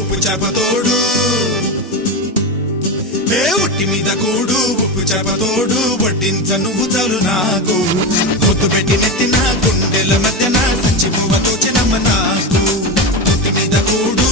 ఉప్పు చేపతోడు ఏ ఒట్టి మీద కూడు ఉప్పు చేపతోడు వడ్డించ నువ్వు చాలు నాకు పొద్దు పెట్టి నెత్తిన గుండెల మధ్యన సంచి పువ్వ తోచినమ్మ నాకు ఒట్టి మీద కూడు